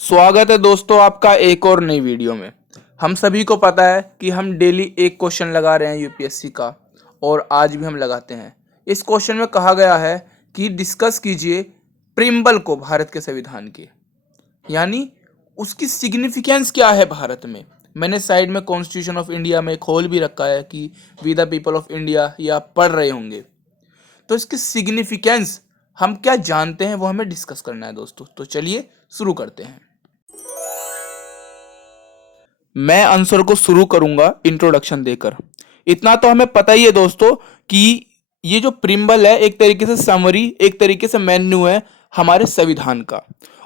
स्वागत है दोस्तों आपका एक और नई वीडियो में। हम सभी को पता है कि हम डेली एक क्वेश्चन लगा रहे हैं यूपीएससी का, और आज भी हम लगाते हैं। इस क्वेश्चन में कहा गया है कि डिस्कस कीजिए प्रिम्बल को भारत के संविधान के, यानी उसकी सिग्निफिकेंस क्या है भारत में। मैंने साइड में कॉन्स्टिट्यूशन ऑफ इंडिया में खोल भी रखा है कि we the people of India, ये आप पढ़ रहे होंगे। तो इसकी सिग्निफिकेंस हम क्या जानते हैं वो हमें डिस्कस करना है दोस्तों। तो चलिए शुरू करते हैं। मैं आंसर को शुरू करूंगा इंट्रोडक्शन देकर। इतना तो हमें पता ही है दोस्तों कि ये जो प्रिम्बल है एक तरीके से समरी, एक तरीके से मेन्यू है हमारे संविधान का,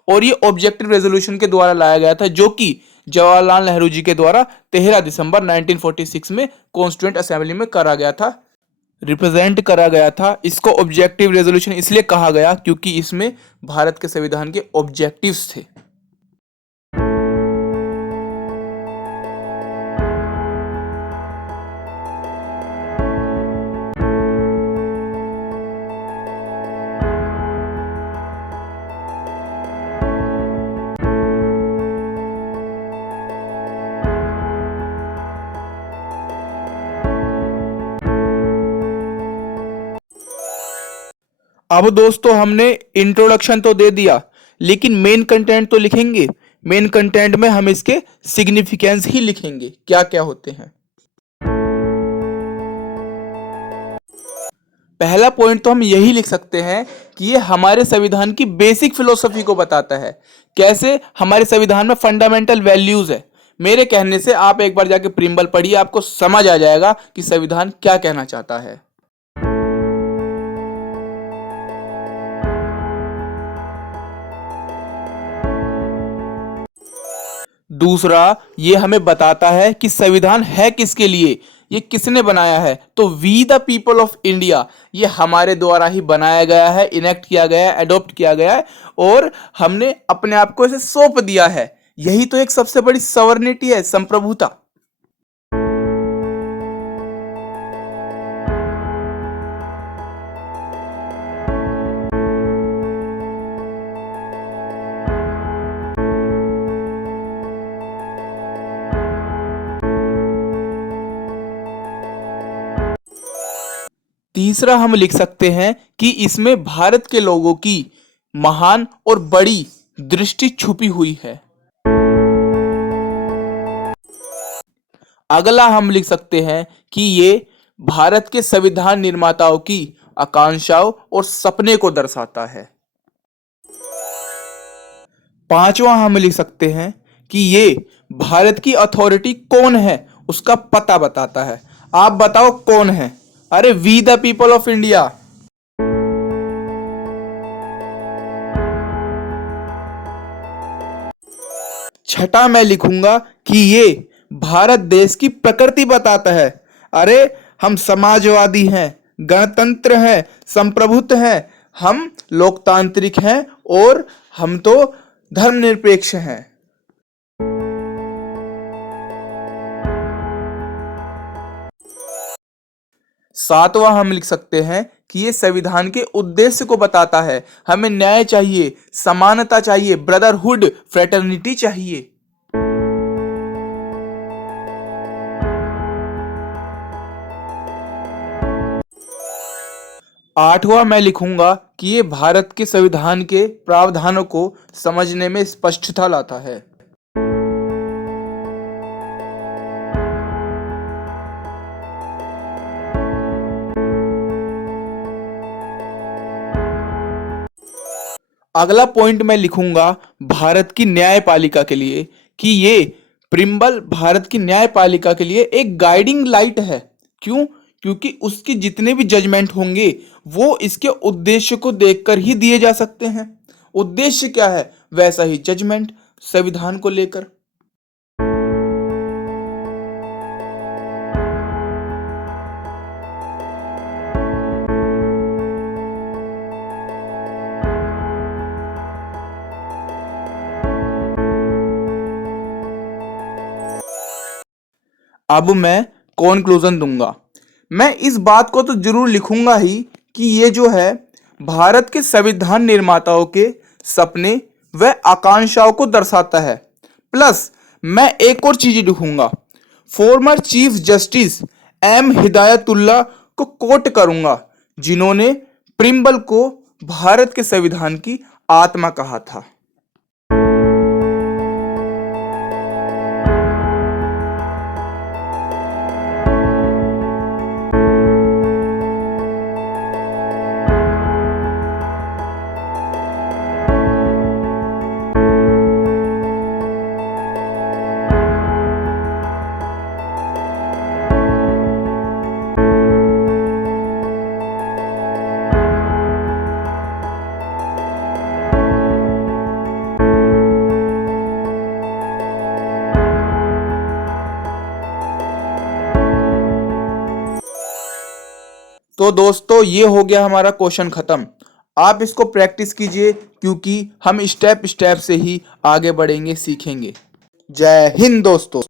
और ये ऑब्जेक्टिव रेजोल्यूशन के द्वारा लाया गया था, जो कि जवाहरलाल नेहरू जी के द्वारा 13 दिसंबर 1946 में कॉन्स्टिट्यूएंट असेंबली में करा गया था, रिप्रेजेंट करा गया था। इसको ऑब्जेक्टिव रेजोल्यूशन इसलिए कहा गया क्योंकि इसमें भारत के संविधान के ऑब्जेक्टिव्स थे। अब दोस्तों हमने इंट्रोडक्शन तो दे दिया, लेकिन मेन कंटेंट तो लिखेंगे। मेन कंटेंट में हम इसके सिग्निफिकेंस ही लिखेंगे, क्या क्या होते हैं। पहला पॉइंट तो हम यही लिख सकते हैं कि ये हमारे संविधान की बेसिक फिलोसफी को बताता है, कैसे हमारे संविधान में फंडामेंटल वैल्यूज है। मेरे कहने से आप एक बार जाके प्रिम्बल पढ़िए, आपको समझ आ जाएगा कि संविधान क्या कहना चाहता है। दूसरा, ये हमें बताता है कि संविधान है किसके लिए, ये किसने बनाया है। तो we the people of India, ये हमारे द्वारा ही बनाया गया है, इनेक्ट किया गया है, एडॉप्ट किया गया है, और हमने अपने आप को इसे सौंप दिया है। यही तो एक सबसे बड़ी सॉवरेनिटी है, संप्रभुता। तीसरा, हम लिख सकते हैं कि इसमें भारत के लोगों की महान और बड़ी दृष्टि छुपी हुई है। अगला हम लिख सकते हैं कि ये भारत के संविधान निर्माताओं की आकांक्षाओं और सपने को दर्शाता है। पांचवा, हम लिख सकते हैं कि ये भारत की अथॉरिटी कौन है उसका पता बताता है। आप बताओ कौन है? अरे we the people of India. छठा, मैं लिखूंगा कि ये भारत देश की प्रकृति बताता है। अरे हम समाजवादी हैं, गणतंत्र हैं, संप्रभुत्व हैं, हम लोकतांत्रिक हैं, और हम तो धर्मनिरपेक्ष हैं। सातवां, हम लिख सकते हैं कि ये संविधान के उद्देश्य को बताता है। हमें न्याय चाहिए, समानता चाहिए, ब्रदरहुड, फ्रेटर्निटी चाहिए। आठवां, मैं लिखूंगा कि ये भारत के संविधान के प्रावधानों को समझने में स्पष्टता लाता है। अगला पॉइंट मैं लिखूंगा भारत की न्यायपालिका के लिए, कि ये प्रिम्बल भारत की न्यायपालिका के लिए एक गाइडिंग लाइट है। क्यों? क्योंकि उसके जितने भी जजमेंट होंगे वो इसके उद्देश्य को देखकर ही दिए जा सकते हैं। उद्देश्य क्या है, वैसा ही जजमेंट संविधान को लेकर। अब मैं कॉन्क्लूजन दूंगा। मैं इस बात को तो जरूर लिखूंगा ही कि ये जो है भारत के संविधान निर्माताओं के सपने व आकांक्षाओं को दर्शाता है। प्लस मैं एक और चीज लिखूंगा, former chief justice M Hidayatullah को कोट करूंगा, जिन्होंने प्रिम्बल को भारत के संविधान की आत्मा कहा था। तो दोस्तों ये हो गया हमारा क्वेश्चन खत्म। आप इसको प्रैक्टिस कीजिए, क्योंकि हम स्टेप स्टेप से ही आगे बढ़ेंगे, सीखेंगे। जय हिंद दोस्तों।